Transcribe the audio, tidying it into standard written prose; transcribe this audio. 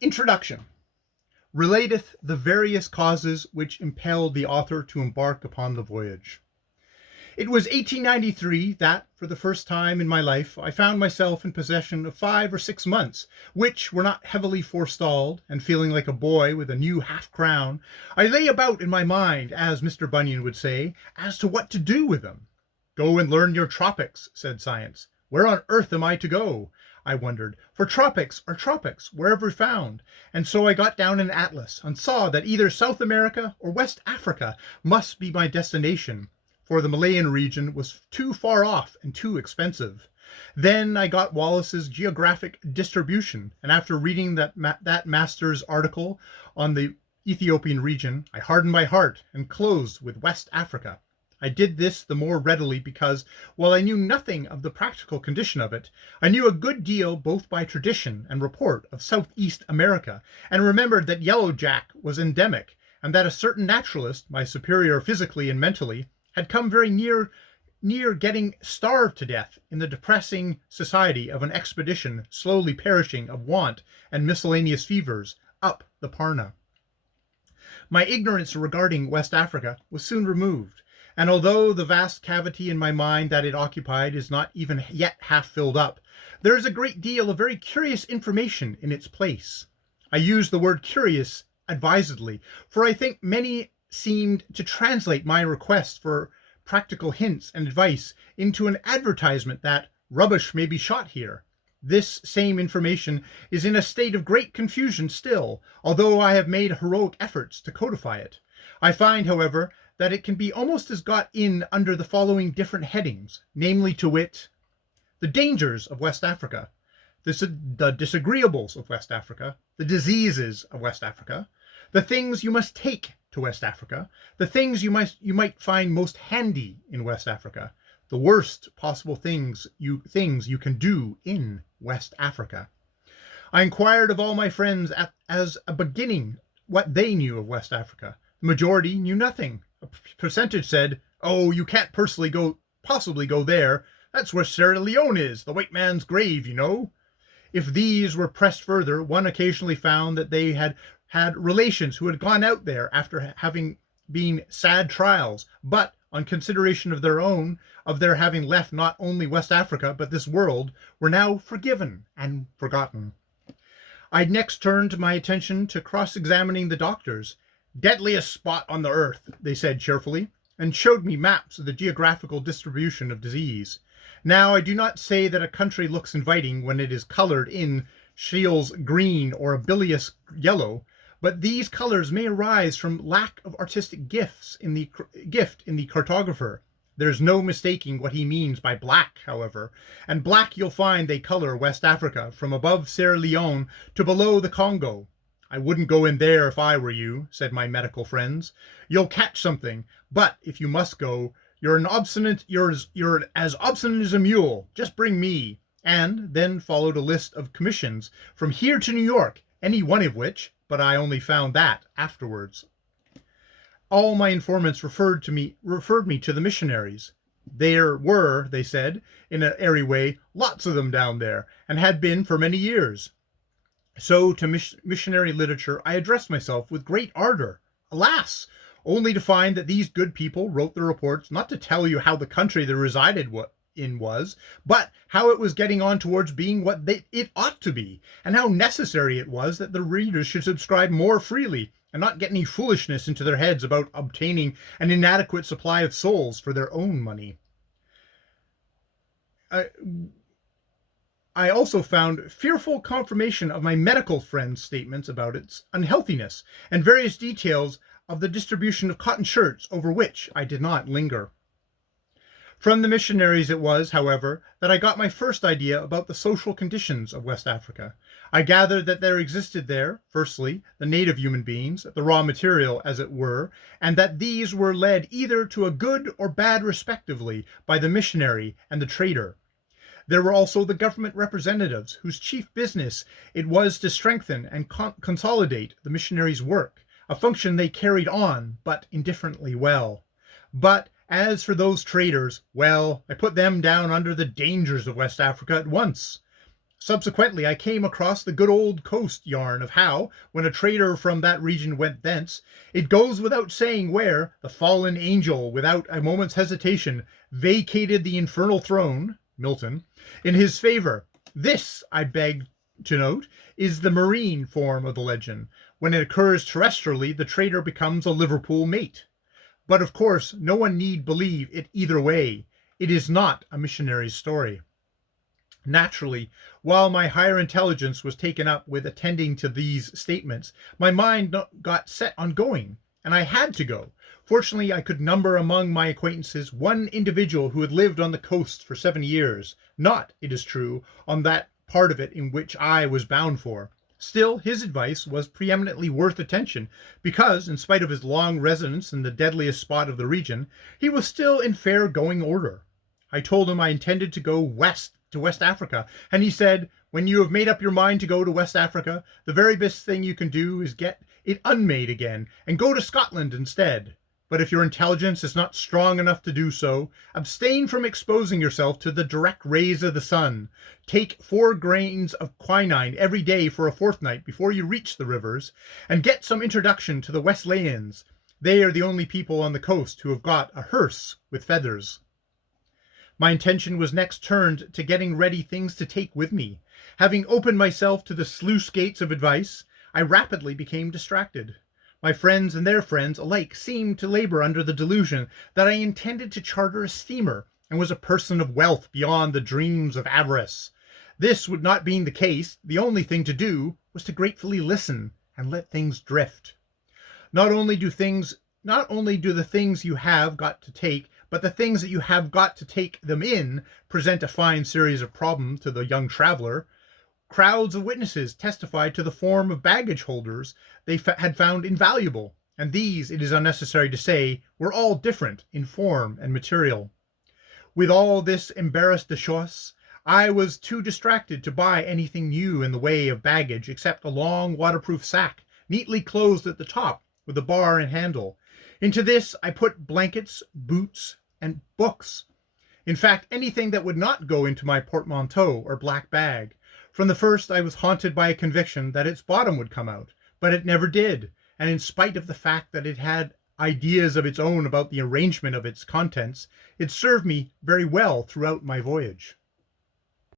Introduction. Relateth the various causes which impelled the author to embark upon the voyage. It was 1893 that, for the first time in my life, I found myself in possession of 5 or 6 months, which were not heavily forestalled, and feeling like a boy with a new half-crown, I lay about in my mind, as Mr. Bunyan would say, as to what to do with them. Go and learn your tropics, said science. Where on earth am I to go? I wondered, for tropics are tropics, wherever found, and so I got down an atlas, and saw that either South America or West Africa must be my destination, for the Malayan region was too far off and too expensive. Then I got Wallace's Geographic Distribution, and after reading that master's article on the Ethiopian region, I hardened my heart and closed with West Africa. I did this the more readily because, while I knew nothing of the practical condition of it, I knew a good deal both by tradition and report of Southeast America, and remembered that yellow jack was endemic, and that a certain naturalist, my superior physically and mentally, had come very near getting starved to death in the depressing society of an expedition slowly perishing of want and miscellaneous fevers up the Parna. My ignorance regarding West Africa was soon removed, and although the vast cavity in my mind that it occupied is not even yet half filled up, there is a great deal of very curious information in its place. I use the word curious advisedly, for I think many seemed to translate my request for practical hints and advice into an advertisement that rubbish may be shot here. This same information is in a state of great confusion still, although I have made heroic efforts to codify it. I find, however, that it can be almost as got in under the following different headings, namely to wit, the dangers of West Africa, the disagreeables of West Africa, the diseases of West Africa, the things you must take to West Africa, the things you might find most handy in West Africa, the worst possible things you can do in West Africa. I inquired of all my friends as a beginning what they knew of West Africa. The majority knew nothing. A percentage said, "Oh, you can't possibly go there. That's where Sierra Leone is, the white man's grave, you know." If these were pressed further, one occasionally found that they had relations who had gone out there after having been sad trials, but on consideration of their having left not only West Africa but this world, were now forgiven and forgotten. I next turned my attention to cross-examining the doctors. "Deadliest spot on the earth," they said cheerfully, and showed me maps of the geographical distribution of disease. Now, I do not say that a country looks inviting when it is colored in Scheele's green or a bilious yellow, but these colors may arise from lack of artistic gift in the cartographer. There's no mistaking what he means by black, however, and black you'll find they color West Africa from above Sierra Leone to below the Congo. "I wouldn't go in there if I were you," said my medical friends. "You'll catch something, but if you must go, you're as obstinate as a mule. Just bring me." And then followed a list of commissions from here to New York, any one of which, but I only found that afterwards. All my informants referred me to the missionaries. There were, they said, in an airy way, lots of them down there, and had been for many years. So to missionary literature I addressed myself with great ardor. Alas! Only to find that these good people wrote the reports not to tell you how the country they resided in was, but how it was getting on towards being what it ought to be, and how necessary it was that the readers should subscribe more freely, and not get any foolishness into their heads about obtaining an inadequate supply of souls for their own money. I also found fearful confirmation of my medical friend's statements about its unhealthiness, and various details of the distribution of cotton shirts, over which I did not linger. From the missionaries it was, however, that I got my first idea about the social conditions of West Africa. I gathered that there existed there, firstly, the native human beings, the raw material, as it were, and that these were led either to a good or bad respectively by the missionary and the trader. There were also the government representatives, whose chief business it was to strengthen and consolidate the missionaries' work, a function they carried on, but indifferently well. But as for those traders, well, I put them down under the dangers of West Africa at once. Subsequently, I came across the good old coast yarn of how, when a trader from that region went thence, it goes without saying where, the fallen angel, without a moment's hesitation, vacated the infernal throne, Milton, in his favor. This, I beg to note, is the marine form of the legend. When it occurs terrestrially, the trader becomes a Liverpool mate. But of course, no one need believe it either way. It is not a missionary's story. Naturally, while my higher intelligence was taken up with attending to these statements, my mind got set on going, and I had to go. Fortunately, I could number among my acquaintances one individual who had lived on the coast for 7 years, not, it is true, on that part of it in which I was bound for. Still, his advice was preeminently worth attention, because, in spite of his long residence in the deadliest spot of the region, he was still in fair going order. I told him I intended to go west to West Africa, and he said, when you have made up your mind to go to West Africa, the very best thing you can do is get it unmade again, and go to Scotland instead. But if your intelligence is not strong enough to do so, abstain from exposing yourself to the direct rays of the sun. Take 4 grains of quinine every day for a fortnight before you reach the rivers, and get some introduction to the Wesleyans. They are the only people on the coast who have got a hearse with feathers. My intention was next turned to getting ready things to take with me. Having opened myself to the sluice gates of advice, I rapidly became distracted. My friends and their friends alike seemed to labor under the delusion that I intended to charter a steamer and was a person of wealth beyond the dreams of avarice. This would not being the case, the only thing to do was to gratefully listen and let things drift. Not only do the things you have got to take, but the things that you have got to take them in present a fine series of problems to the young traveler. Crowds of witnesses testified to the form of baggage holders they had found invaluable, and these, it is unnecessary to say, were all different in form and material. With all this embarras de chose, I was too distracted to buy anything new in the way of baggage except a long waterproof sack, neatly closed at the top with a bar and handle. Into this I put blankets, boots, and books. In fact, anything that would not go into my portmanteau or black bag. From the first I was haunted by a conviction that its bottom would come out, but it never did, and in spite of the fact that it had ideas of its own about the arrangement of its contents, it served me very well throughout my voyage.